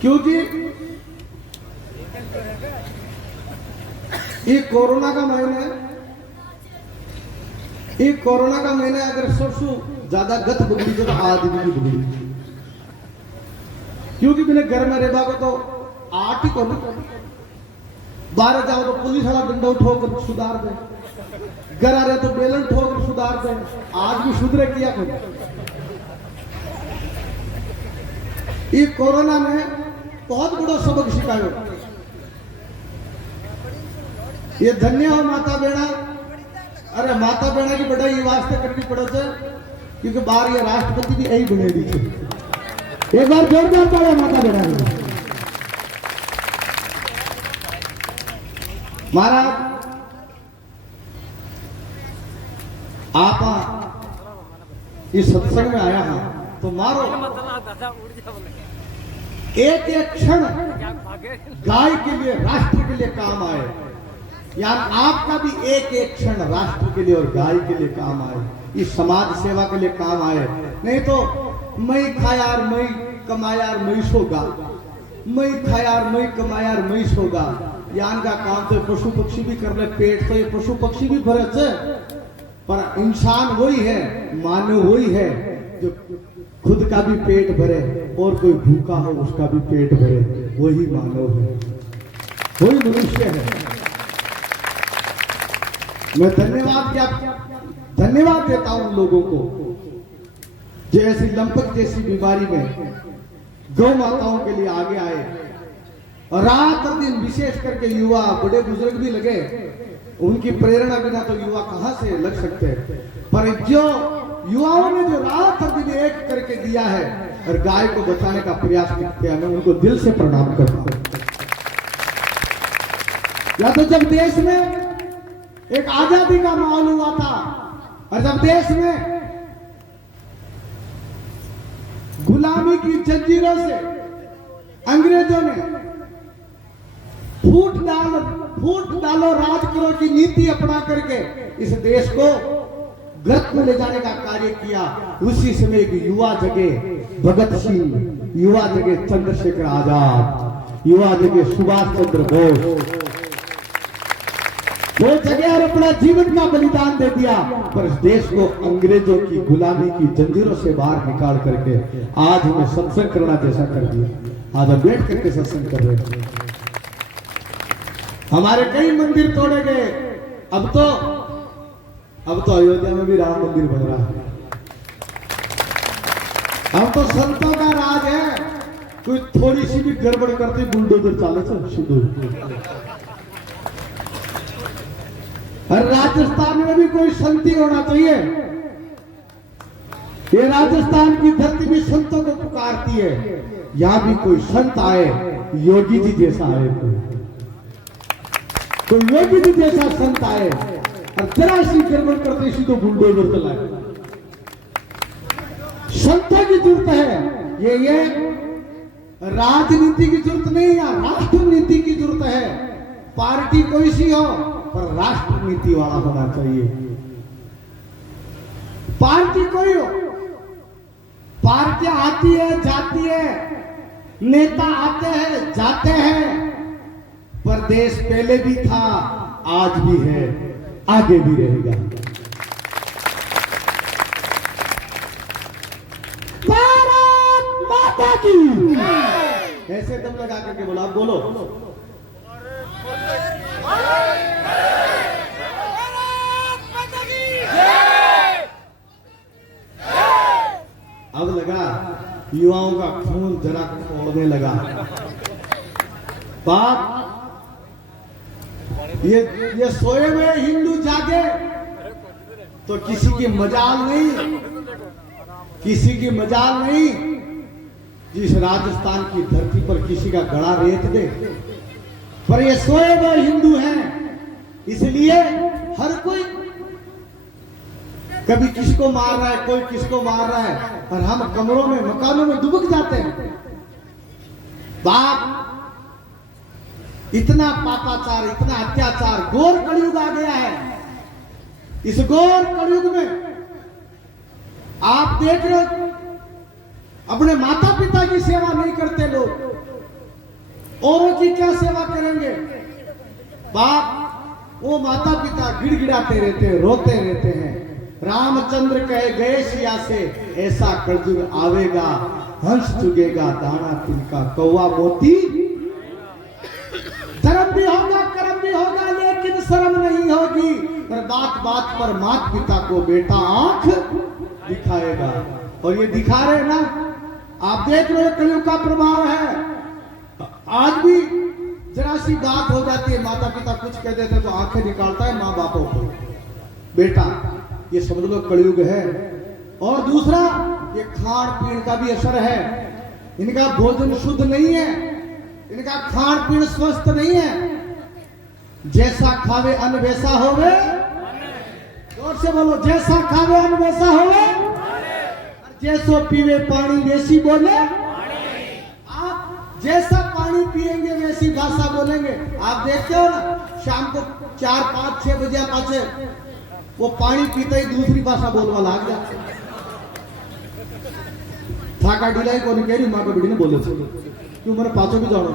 क्योंकि ये कोरोना का महीना है। ये कोरोना का महीना अगर सबसे ज्यादा गत बिगड़ी तो आदमी की बिगड़ी, क्योंकि मैंने घर में रेबा को तो आठ ही को बाहर जाओ तो पुलिस वाला डंडा ठोकर सुधार दे, घर आ रहे तो बेलन ठोकर सुधार दे। आज भी सुधरे किया कोई। ये कोरोना में बहुत बड़ा सबक सिखायो। ये धन्य हो माता बेड़ा। अरे माता बेड़ा की बढ़ाई वास्ते करनी पड़े थे, क्योंकि बाहर ये राष्ट्रपति भी यही बने दी थी। एक बार जोरदार तालियां माता बेड़ा में। महाराज आप इस सत्संग में आया है तो मारो एक एक क्षण गाय के लिए, राष्ट्र के लिए काम आए। यार आपका भी एक एक क्षण राष्ट्र के लिए और गाय के लिए काम आए, इस समाज सेवा के लिए काम आए। नहीं तो मैं खायार मैं कमायार मैं सोगा, मैं खायार मैं कमायार मैं सोगा। यान का काम तो पशु पक्षी भी कर ले, पेट तो ये पशु पक्षी भी भरे थे, पर इंसान वही है, मानव वही है जो खुद का भी पेट भरे और कोई भूखा हो उसका भी पेट भरे। वही मानव है, वही मनुष्य है। मैं धन्यवाद देता हूं लोगों को जो ऐसी लंपट जैसी बीमारी में गौ माताओं के लिए आगे आए। और रात और दिन विशेष करके युवा, बड़े बुजुर्ग भी लगे। उनकी प्रेरणा बिना तो युवा कहां से लग सकते हैं। पर जो युवाओं ने जो रात और दिन एक करके दिया है और गाय को बचाने का प्रयास किया, मैं उनको दिल से प्रणाम करता हूं। या तो जब देश में एक आजादी का माहौल हुआ था और जब देश में गुलामी की जंजीरों से अंग्रेजों ने फूट डालो राज करो की नीति अपना करके इस देश को गर्त में ले जाने का कार्य किया, उसी समय एक युवा जगे भगत सिंह, युवा जगे चंद्रशेखर आजाद, युवा जगे सुभाष चंद्र बोस। वो जगह और अपना जीवन का बलिदान दे दिया, पर इस देश को अंग्रेजों की गुलामी की जंजीरों से बाहर निकाल करके आज हमें सत्संग करना जैसा कर दिया। आज हम बैठ करके सत्संग कर रहे हैं। हमारे कई मंदिर तोड़े गए, अब तो अयोध्या में भी राम मंदिर बन रहा है। अब तो संतों का राज है, कोई थोड़ी सी भी गड़बड़ करते बुलडोजर चाले शुरू। और राजस्थान में भी कोई संती होना चाहिए। ये राजस्थान की धरती भी संतों को पुकारती है। यहां भी कोई संत आए, योगी जी जैसा आए, कोई योगी जी जैसा संत आए और जरा सी गड़बड़ करते इसी को बुलडोजर चलाए। संतों की जरूरत है। ये राजनीति की जरूरत नहीं है, राष्ट्र नीति की जरूरत है। पार्टी कोई सी हो पर राष्ट्र नीति वाला होना चाहिए। पार्टी कोई हो, पार्टियां आती है जाती है, नेता आते हैं जाते हैं, पर देश पहले भी था, आज भी है, आगे भी रहेगा। भारत माता की। ऐसे दम लगा करके बोला, आप बोलो। अब लगा युवाओं का खून जरा खोलने लगा। बात ये सोए हुए हिंदू जागे तो किसी की मजाल नहीं, किसी की मजाल नहीं। जिस राजस्थान की धरती पर किसी का गला रेत दे, पर ये सोए हुए हिंदू हैं, इसलिए हर कोई कभी किसको मार रहा है, कोई किसको मार रहा है, और हम कमरों में मकानों में दुबक जाते हैं। बाप इतना पापाचार, इतना अत्याचार, घोर कलयुग आ गया है। इस घोर कलयुग में आप देख रहे हो, अपने माता पिता की सेवा नहीं करते लोग, औरों की क्या सेवा करेंगे? बाप वो माता पिता गिड़गिड़ाते रहते हैं, रोते रहते हैं। रामचंद्र कहे गए सिया से, ऐसा कलयुग आवेगा, हंस चुगेगा दाना तिनका, कौवा मोती। धर्म भी होगा, कर्म भी होगा, लेकिन शर्म नहीं होगी। पर बात बात पर माता पिता को बेटा आंख दिखाएगा। और ये दिखा रहे ना, आप देख रहे हो कलयुग का प्रभाव है। आज भी जरा सी बात हो जाती है, माता पिता कुछ कह देते तो आंखें निकालता है माँ बापों को, बेटा ये समझ लो कलयुग है। और दूसरा ये खान पीन का भी असर है। इनका भोजन शुद्ध नहीं है, इनका खान पीन स्वस्थ नहीं है। जैसा खावे अन्न वैसा होवे, जोर से बोलो, जैसा खावे अन्न वैसा होवे, जैसो पीवे पानी वैसी बोले। जैसा पानी पिएंगे वैसी भाषा बोलेंगे। आप देखते हो ना, शाम को 4, 5, 6 बजे पाचे वो पानी पीते ही दूसरी भाषा बोलवा लाग जाते। थाका ढिलाई को कह रही माँ को बेटी ने बोले क्यों मैंने पाचो भी जानो।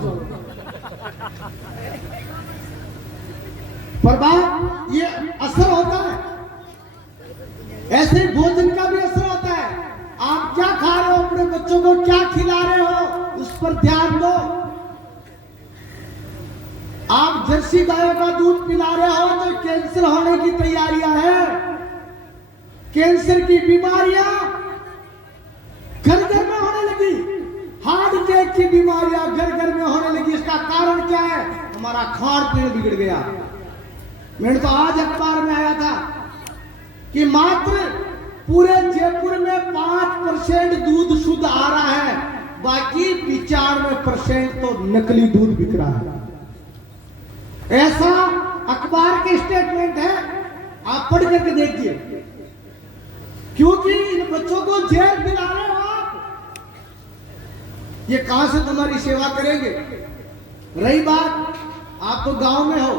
पर बात ये असर होता है, ऐसे ही भोजन का भी असर होता है। आप क्या खा रहे हो, अपने बच्चों को क्या खिला रहे हो, उस पर ध्यान दो। आप जर्सी गायों का दूध पिला रहे हो तो कैंसर होने की तैयारियां हैं। कैंसर की बीमारियां घर घर में होने लगी, हार्ट अटैक की बीमारियां घर घर में होने लगी। इसका कारण क्या है? हमारा खान पीन बिगड़ गया। मैंने तो आज अखबार में आया था कि मात्र पूरे जयपुर में 5% दूध शुद्ध आ रहा है, बाकी 95% तो नकली दूध बिक रहा है। ऐसा अखबार के स्टेटमेंट है, आप पढ़ करके देखिए। क्योंकि इन बच्चों को जेल दिला रहे हो आप, ये कहां से तुम्हारी सेवा करेंगे? रही बात, आप तो गांव में हो,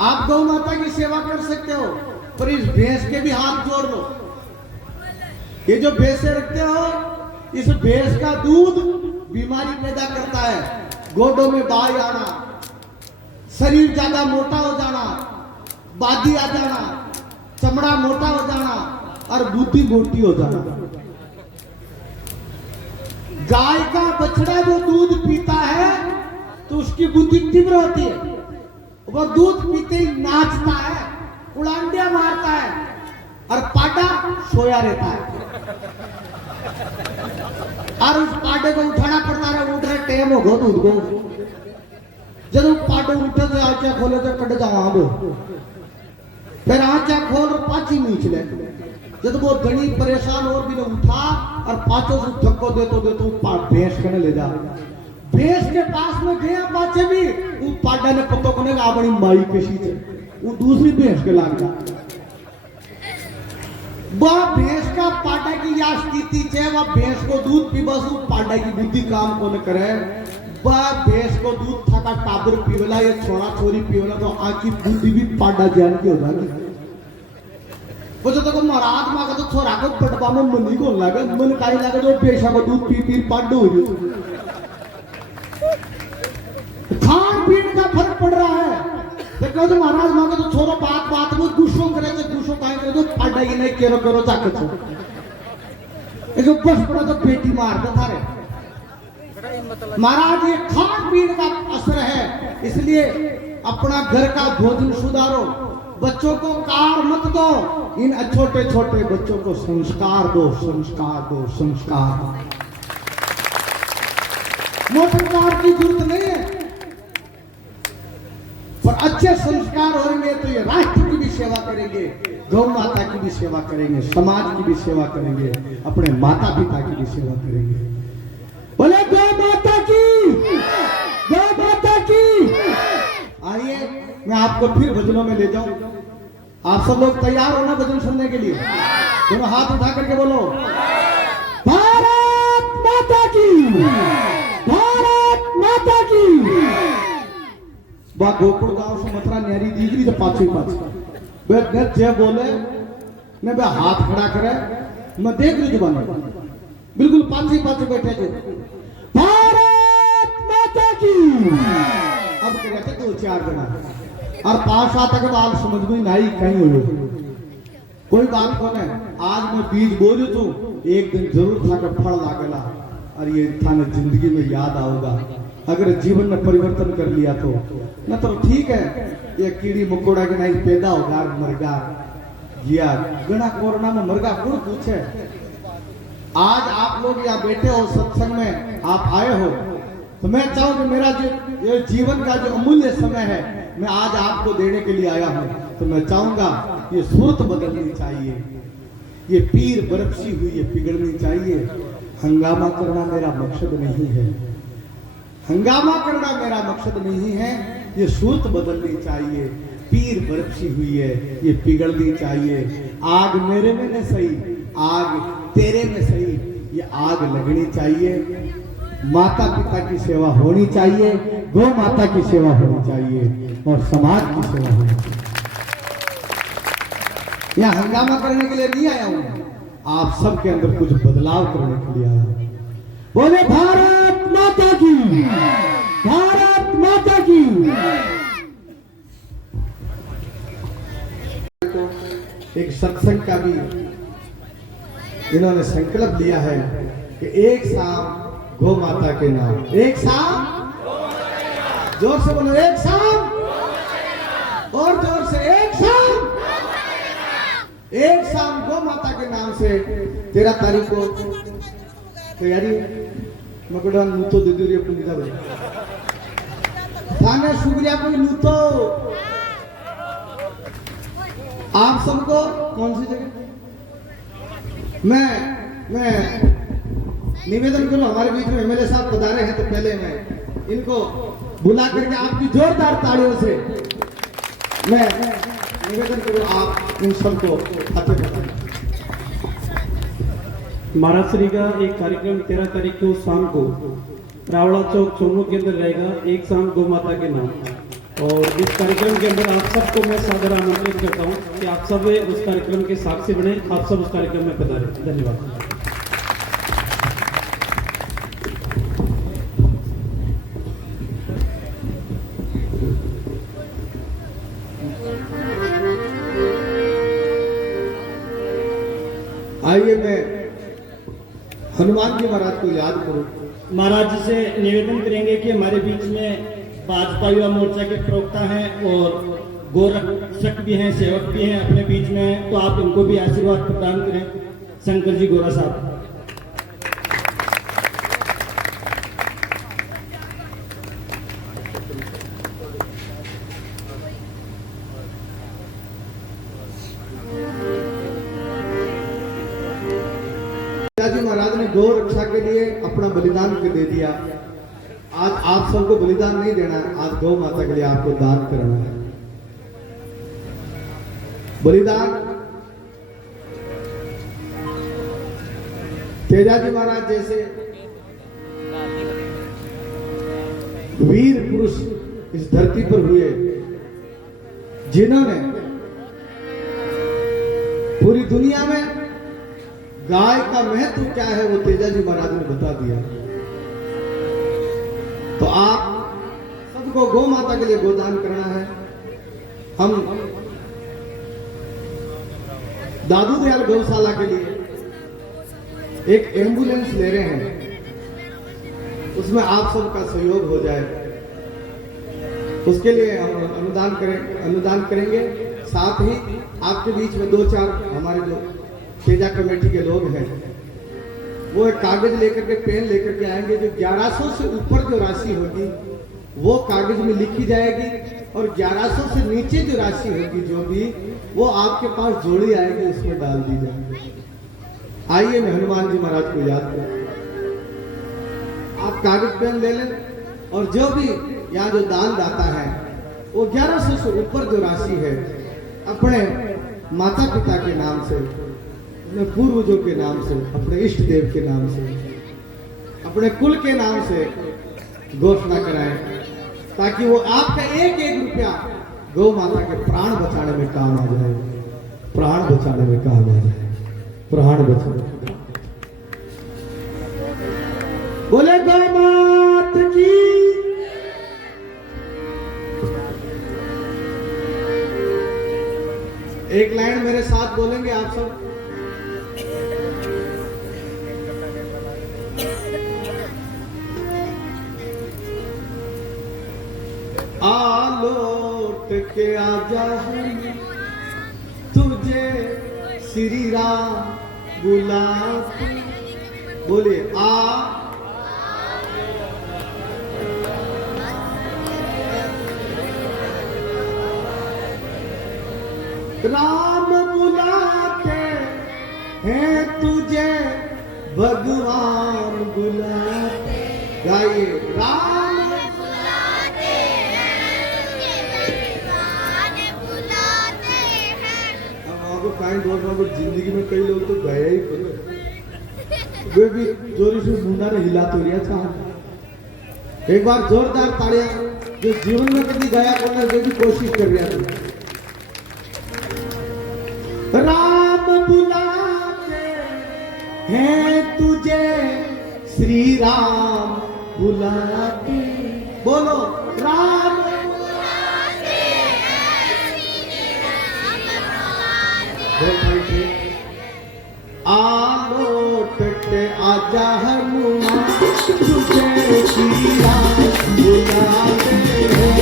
आप गौ माता की सेवा कर सकते हो, पर इस भैंस के भी हाथ जोड़ लो। ये जो भैंसे रखते हो, इस भैंस का दूध बीमारी पैदा करता है। गोडों में बाई आना, शरीर ज्यादा मोटा हो जाना, बादी आ जाना, चमड़ा मोटा हो जाना और बुद्धि मोटी हो जाना। गाय का बछड़ा जो दूध पीता है तो उसकी बुद्धि तीव्र होती है। वो दूध पीते ही नाचता है, उड़ांडिया मारता है, और पाडा सोया रहता है। और उस पाडे को उठाना पड़ता है, उठ रहे टाइम होगा दूध को। जब वो पाडे उठे तो आंखें खोले तो कट जाओ, फिर आंखें खोल और पाची मीच ले। जब वो धनी परेशान और भी उठा और पाचों से धक्को देते भैंस कने ले जा। भैंस के पास में गया पाचे भी, वो पाडा ने पत्तो को नहीं अपनी माई पेशी थे, वो दूसरी भैंस के लाग जा। वह भैंस का पाडा की या स्थिति है, वह भैंस को दूध पी, बस वो पाडा की बुद्धि काम को न करे। वह भैंस को दूध था का टाबर पीवला, ये छोड़ा छोरी पीवला तो आंखी बुद्धि भी पाडा जान की हो जाती। वो जो तो महाराज माँ का तो छोरा को पटवा में मन को लगे, मन काई लगे जो पेशा को दूध पी पी पाडो हो जाए। खान पीन का फर्क पड़ रहा है। देखो तो महाराज माँ का तो छोरा बात बात में गुस्सों करे तो गुस्सों काहे करे तो पाडा ही नहीं केरो करो जाके छो। ये जो बस पड़ा तो पेटी मार दे थारे। महाराज ये खान पीन का असर है, इसलिए अपना घर का भोजन सुधारो, बच्चों को कार मत दो, इन छोटे छोटे बच्चों को संस्कार दो, संस्कार दो, संस्कार। मोटर कार की जरूरत नहीं है, पर अच्छे संस्कार होंगे तो ये राष्ट्र की भी सेवा करेंगे, गौ माता की भी सेवा करेंगे, समाज की भी सेवा करेंगे, अपने माता पिता की भी सेवा करेंगे। बोले गौ माता की, गौ माता की। आइए मैं आपको फिर भजनों में ले जाऊं। आप सब लोग तैयार हो ना भजन सुनने के लिए? दोनों हाथ उठा करके बोलो भारत माता की, भारत माता की। बात गोकुल गांव से मथुरा न्यारी दीगरी तो पाछी वे जय बोले मैं वे हाथ खड़ा करे, मैं देख रही जुबान बिल्कुल पाछी पाछी बैठे थे। भारत माता अब कहते दो चार जना और 5-7 के बाद समझ में नहीं कहीं हो कोई बात कौन है। आज मैं बीज बोलू तू एक दिन जरूर था कर फल लागेला और ये थाने जिंदगी में याद आओगा अगर जीवन में परिवर्तन कर लिया तो न तो ठीक है ये कीड़ी मकोड़ा के नहीं पैदा होगा मरगा जिया गणा कोरोना में मरगा कौन पूछे। आज आप लोग यहाँ बैठे हो सत्संग में आप आए हो तो मैं चाहूँ कि मेरा जो ये जीवन का जो अमूल्य समय है मैं आज आपको देने के लिए आया हूँ। तो मैं चाहूंगा ये सूरत बदलनी चाहिए, ये पीर बरफसी हुई ये पिघलनी चाहिए। हंगामा करना मेरा मकसद नहीं है, हंगामा करना मेरा मकसद नहीं है। ये सूरत बदलनी चाहिए, पीर बरफसी हुई है ये पिघलनी चाहिए। आग मेरे में न सही, आग तेरे में सही, ये आग लगनी चाहिए। माता पिता की सेवा होनी चाहिए, गौ माता की सेवा होनी चाहिए और समाज की सेवा होनी चाहिए। यहाँ हंगामा करने के लिए नहीं आया हूं, आप सबके अंदर कुछ बदलाव करने के लिए आया हूं। बोले भारत माता की, भारत माता की। एक सत्संग का भी इन्होंने संकल्प लिया है कि एक शाम गौ माता के नाम, एक शाम जोर से बोलो, एक शाम और जोर से, एक शाम गौ माता के नाम से 13 तारीख को तैयारी मकड़ा नूतो दे दे अपनी निदा भाई थाने शुक्रिया कोई नूतो आप सबको कौन सी जगह मैं निवेदन करूं हमारे बीच में एमएलए साहब पधारे हैं तो पहले मैं इनको बुला करके आपकी जोरदार तालियों से मैं निवेदन करूं आप इन सबको फतेह बताएं। महाराज श्री का एक कार्यक्रम 13 तारीख को शाम को रावड़ा चौक चोनू के अंदर रहेगा, एक शाम गौ माता के नाम। और इस कार्यक्रम के अंदर आप सबको मैं सादर आमंत्रित करता हूं कि आप सब उस कार्यक्रम के साक्षी बने, आप सब उस कार्यक्रम में पधारें। धन्यवाद। आइए मैं हनुमान जी महाराज को याद करूं। महाराज जी से निवेदन करेंगे कि हमारे बीच में भाजपा युवा मोर्चा के प्रवक्ता हैं और गोरक्षक भी हैं, सेवक भी हैं अपने बीच में, तो आप उनको भी आशीर्वाद प्रदान करें। शंकर जी गोरा साहब। जी महाराज ने गौ रक्षा के लिए अपना बलिदान कर दे दिया। आज आप सबको बलिदान नहीं देना है, आज गौ माता के लिए आपको दान करना है। बलिदान तेजाजी महाराज जैसे वीर पुरुष इस धरती पर हुए जिन्होंने पूरी दुनिया में गाय का महत्व क्या है वो तेजाजी महाराज ने बता दिया। तो आप सबको गौ माता के लिए गोदान करना है। हम दादू दयाल गौशाला के लिए एक एम्बुलेंस ले रहे हैं, उसमें आप सबका सहयोग हो जाए, उसके लिए हम अनुदान करेंगे। साथ ही आपके बीच में 2-4 हमारे जो तेजा कमेटी के लोग हैं वो एक कागज लेकर के पेन लेकर के आएंगे। जो 1100 से ऊपर जो राशि होगी वो कागज में लिखी जाएगी और 1100 से नीचे जो राशि होगी जो भी वो आपके पास जोड़ी आएगी उसमें डाल दी जाएगी। आइए मैं हनुमान जी महाराज को याद करूं। आप कागज पेन ले लें और जो भी यहाँ जो दान दाता है वो 1100 से ऊपर जो राशि है अपने माता पिता के नाम से, अपने पूर्वजों के नाम से, अपने इष्ट देव के नाम से, अपने कुल के नाम से घोषणा कराएं ताकि वो आपका एक एक रुपया गौ माता के प्राण बचाने में काम आ जाए, प्राण बचाने में काम आ जाए, प्राण बचाने। बोले गौ माता की, एक लाइन मेरे साथ बोलेंगे आप सब? आ लौट के आजा तुझे श्री राम बुलाते। बोलिए आ राम बुलाते हैं तुझे, भगवान बुलाते। गाइए राम बुलाते हैं तुझे, भगवान बुलाते हैं। अब आपको पॉइंट बोल रहा हूँ, जिंदगी में कई लोग तो गए ही करो, वे भी जोरी से मुंडा ने हिला तो लिया था। एक बार जोरदार तालियां, जो जीवन में कभी गया करना जो भी कोशिश कर रहा था। राम बुलाते हैं तुझे, श्री राम बुलाते। बोलो राम बुलाते हैं श्री राम बुलाते। आ लौट के आजा हनुमान तुझे श्री राम बुलाते हैं।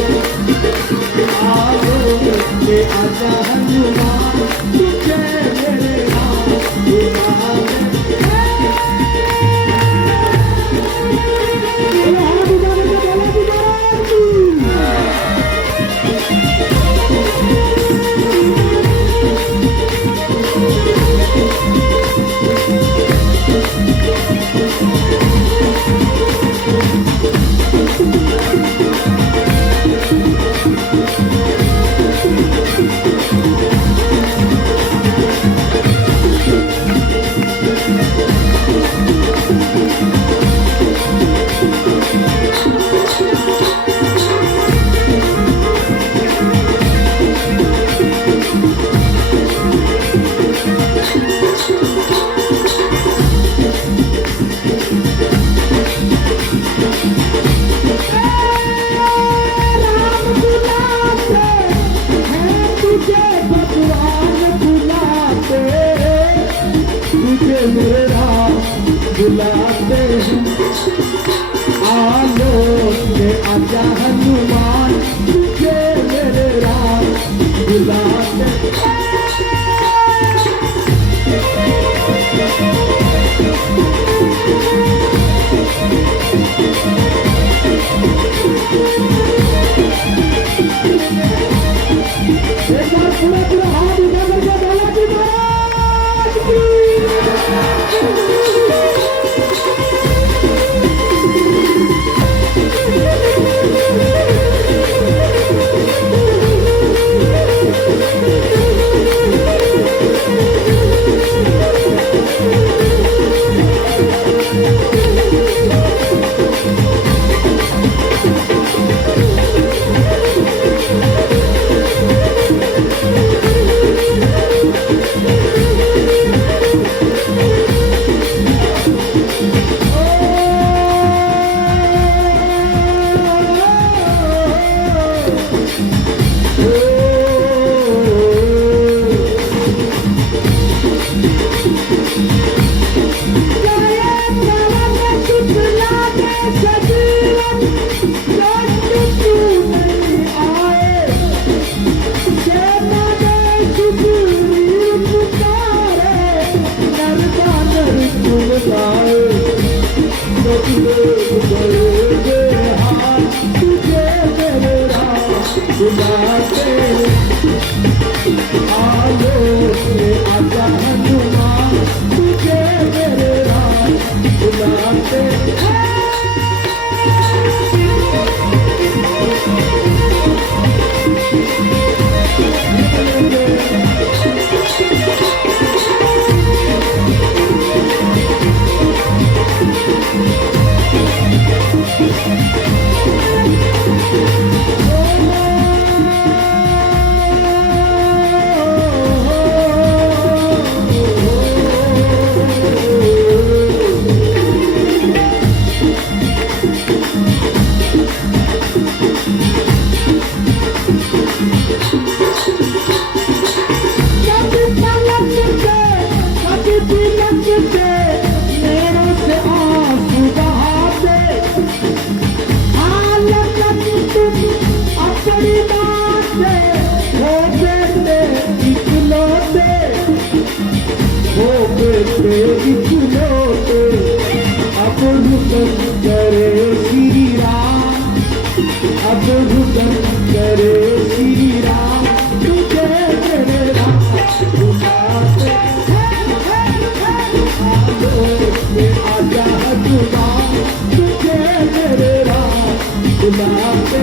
आ लौट के आजा हनुमान तुझे मेरे राम बुलाते हैं। बुलाते हैं आलो के आजा हनुमान तुझे मेरे राम बुलाते एक बार पूरा पूरा हाथ उठा करके बालाजी महाराज की। बुलाते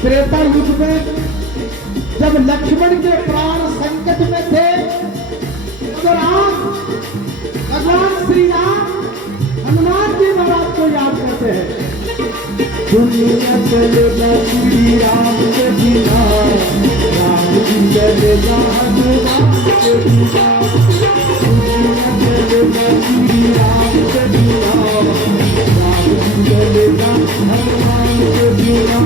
त्रेता युग में जब लक्ष्मण के प्राण संकट में थे तो राम भगवान श्री राम हनुमान जी महाराज को याद करते हैं। दुनिया चलेगा श्री राम के बिना, राम जी चलेगा हनुमान के बिना। दुनिया चलेगा श्री राम के बिना, राम जी चलेगा हनुमान के बिना।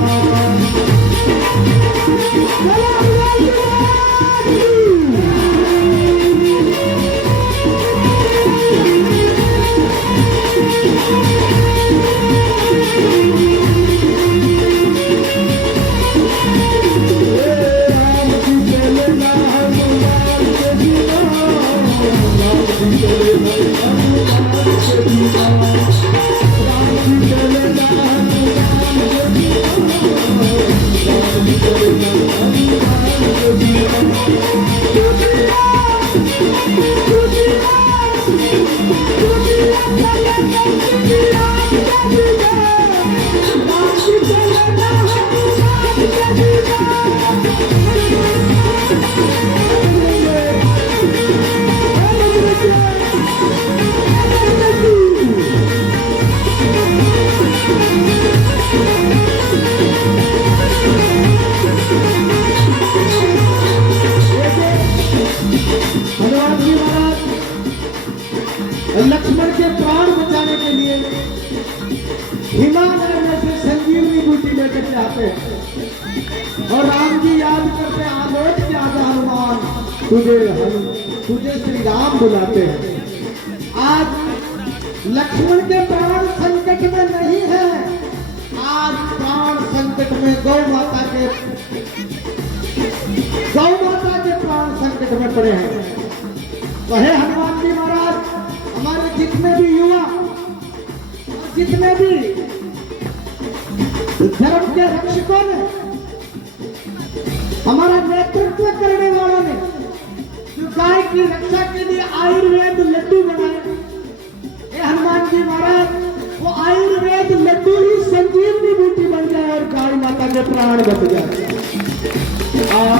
लक्ष्मण के प्राण बचाने के लिए हिमालय में से संजीवनी बूटी लेकर के आते हैं और राम जी याद करते हैं, आलो तुझे श्री राम बुलाते हैं। आज लक्ष्मण के प्राण संकट में नहीं है, आज प्राण संकट में गौ माता के प्राण संकट में पड़े हैं। कहे हनुमान जी महाराज, हमारे जितने भी युवा और जितने भी धर्म के रक्षकों ने, हमारा नेतृत्व करने वालों ने जो गाय की रक्षा के लिए आयुर्वेद लड्डू बनाए, ये हनुमान जी महाराज वो आयुर्वेद लड्डू ही संजीवनी बूटी बन जाए और गाय माता के प्राण बच जाए। आओ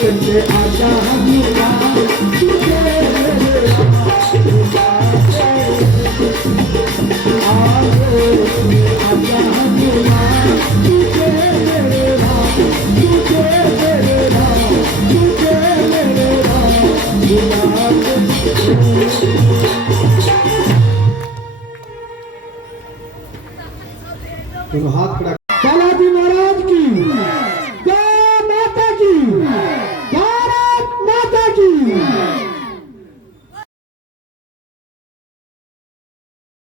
चलते आजा हनुमान तुझे आजा हनुमान तुझे मेरे राम, तुझे मेरे राम, तुझे मेरे राम दोनों हाथ खड़ा